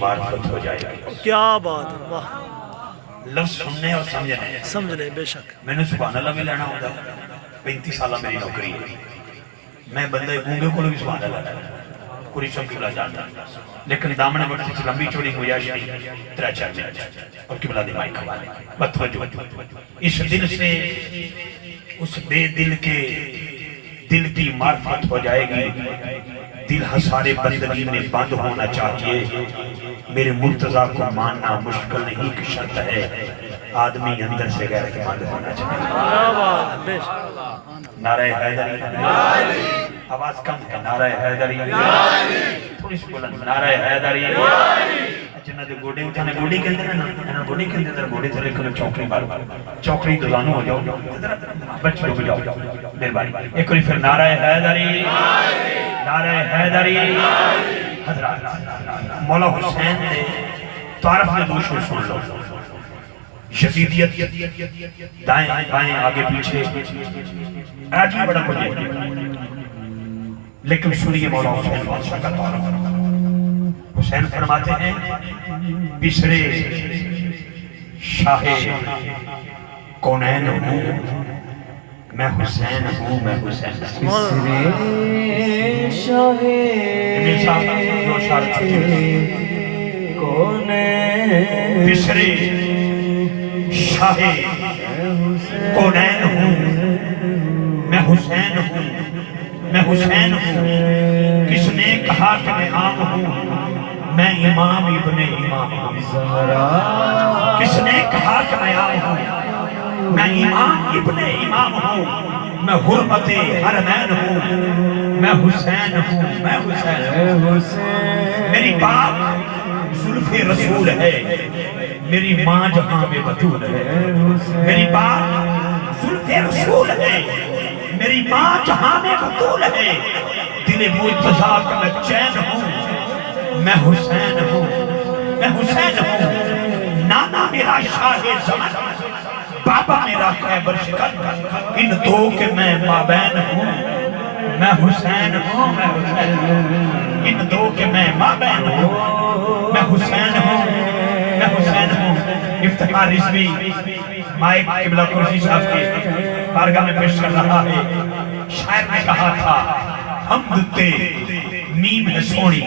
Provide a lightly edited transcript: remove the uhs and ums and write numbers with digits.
معرفت ہو جائے گی۔ کیا بات ہے، واہ، لفظ سننے اور سمجھنے سمجھنے بے شک۔ میں نے سبحان اللہ بھی لینا ہوتا 35 سالہ میری نوکری ہے، میں بندہ گونگے کو بھی سبحان اللہ لینا پوری شب قبلہ جانتا لیکن دامن وقت سے لمبی چوڑی گویاش نہیں 3-4 منٹ اور قبلہ دی مائی کھوالے بتوجہ اس دل سے اس بے دل کے دل کی معرفت ہو جائے گی۔ دل ہسارے بندگی میں بند ہونا چاہیے، میرے مرتضیٰ کو ماننا مشکل نہیں کہ شرط ہے، آدمی اندر سے غیرت مند ہونا چاہیے۔ کیا بات ہے، بے شک۔ نعرہ حیدری، آواز کم ہے، نعرہ حیدری، تھوڑی سی بلند، نعرہ حیدری، جنہ دے گوڑے اٹھانے گوڑی کے اندر نا گوڑی کے اندر گوڑی تھے لیکن چوکری بارو چوکری دوزانو ہو جاؤ بچ لوگ جاؤ مہربانی ایک اور پھر نعرہ حیدری، نعرہ حیدری۔ حضرات مولا حسین نے تعارف میں دوش میں سن لو، شدیدیت دائیں بائیں آگے پیچھے آج بھی بڑا مجھے لیکن سنیے مولا حسین بادشاہ کا تعارف۔ حسین فرماتے ہیں بسرے شاہ کونین ہوں، میں حسین ہوں، میں حسین ہوں۔ بسرے شاہ کونین، بسرے شاہ کونین ہوں، میں حسین ہوں، میں حسین ہوں۔ کس نے کہا کہ میں عام ہوں، میں امام ابن امام ہوں۔ کس نے کہا کہ میں عام ہوں، میں امام ابن امام ہوں، میں حرمت حرمین ہوں، میں حسین ہوں، میں حسین ہوں۔ میری باپ زلف رسول ہے، میری ماں جہاں میں بطول ہے۔ میری باپ زلف رسول ہے، میری ماں جہاں میں بطول ہے۔ دل مرتضیٰ کا میں چین ہوں، میں حسین ہوں، میں حسین ہوں۔ نانا میرا شاہ زمن، بابا میرا خیبر شکن، ان دو کے میں مابین ہوں، میں حسین ہوں، میں حسین ہوں۔ ان دو کے میں مابین ہوں، میں حسین ہوں، میں حسین ہوں۔ افتخار رضوی مائک قبلہ قرشی صاحب کی بارگاہ میں پیش کر رہا ہے۔ شاعر نے کہا تھا حمد تے نیم ہے سونی